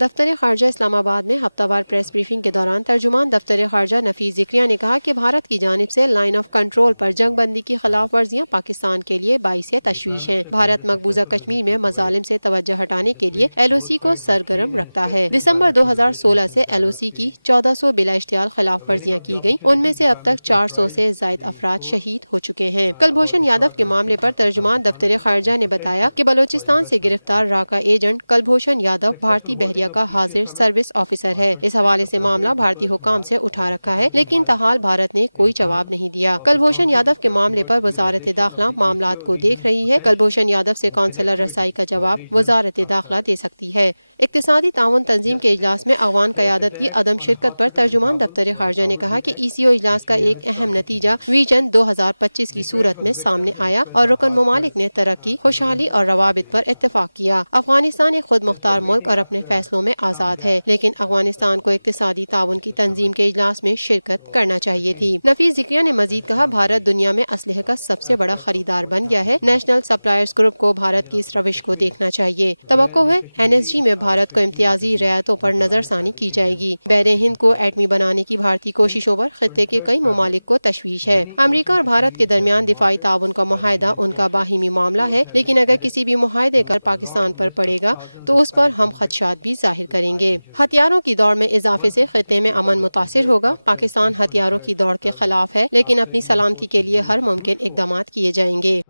دفتر خارجہ اسلام آباد میں ہفتہ وار پریس بریفنگ کے دوران ترجمان دفتر خارجہ نفیس ذکریہ نے کہا کہ بھارت کی جانب سے لائن آف کنٹرول پر جنگ بندی کی خلاف ورزیاں پاکستان کے لیے باعث تشویش ہیں۔ بھارت مقبوضہ کشمیر میں مظالم سے توجہ ہٹانے کے لیے ایل او سی کو سرگرم رکھتا ہے۔ دسمبر 2016 سے ایل او سی کی 1400 بلا اشتعال خلاف ورزیاں کی گئیں، ان میں سے اب تک 400 سے زائد افراد شہید ہو چکے ہیں۔ کلبھوشن یادو کے معاملے پر ترجمان دفتر خارجہ نے بتایا کہ بلوچستان سے گرفتار راکا ایجنٹ کلبھوشن یادو بھارتی بحریہ کا حاضر سروس آفیسر ہے۔ اس حوالے سے معاملہ بھارتی حکام سے اٹھا رکھا ہے، لیکن تاحال بھارت نے کوئی جواب نہیں دیا۔ کلبھوشن یادو کے معاملے پر وزارت داخلہ معاملات کو دیکھ رہی ہے۔ کلبھوشن یادو سے کونسلر رسائی کا جواب وزارت داخلہ دے سکتی ہے۔ اقتصادی تعاون تنظیم کے اجلاس میں افغان قیادت کی عدم شرکت پر ترجمان دفتر خارجہ نے کہا کہ ای سی او اجلاس کا ایک اہم نتیجہ ویژن 2025 کی صورت میں سامنے آیا اور رکن ممالک نے ترقی، خوشحالی اور روابط پر اتفاق کیا۔ افغانستان ایک خود مختار ملک اور اپنے فیصلوں میں آزاد ہے، لیکن افغانستان کو اقتصادی تعاون کی تنظیم کے اجلاس میں شرکت کرنا چاہیے تھی۔ نفیس ذکریہ نے مزید کہا، بھارت دنیا میں اسلحے کا سب سے بڑا خریدار بن گیا ہے۔ نیشنل سپلائرز گروپ کو بھارت کی اس روش کو دیکھنا چاہیے۔ توقع ہے این ایس جی میں بھارت کو امتیازی رعایتوں پر نظر ثانی کی جائے گی۔ بحر ہند کو ایٹمی بنانے کی بھارتی کوششوں پر خطے کے کئی ممالک کو تشویش ہے۔ امریکہ اور بھارت کے درمیان دفاعی تعاون کا معاہدہ ان کا باہمی معاملہ ہے، لیکن اگر کسی بھی معاہدے کا پاکستان پر پڑے گا تو اس پر ہم خدشات بھی ظاہر کریں گے۔ ہتھیاروں کی دوڑ میں اضافے سے خطے میں امن متاثر ہوگا۔ پاکستان ہتھیاروں کی دوڑ کے خلاف ہے، لیکن اپنی سلامتی کے لیے ہر ممکن اقدامات کیے جائیں گے۔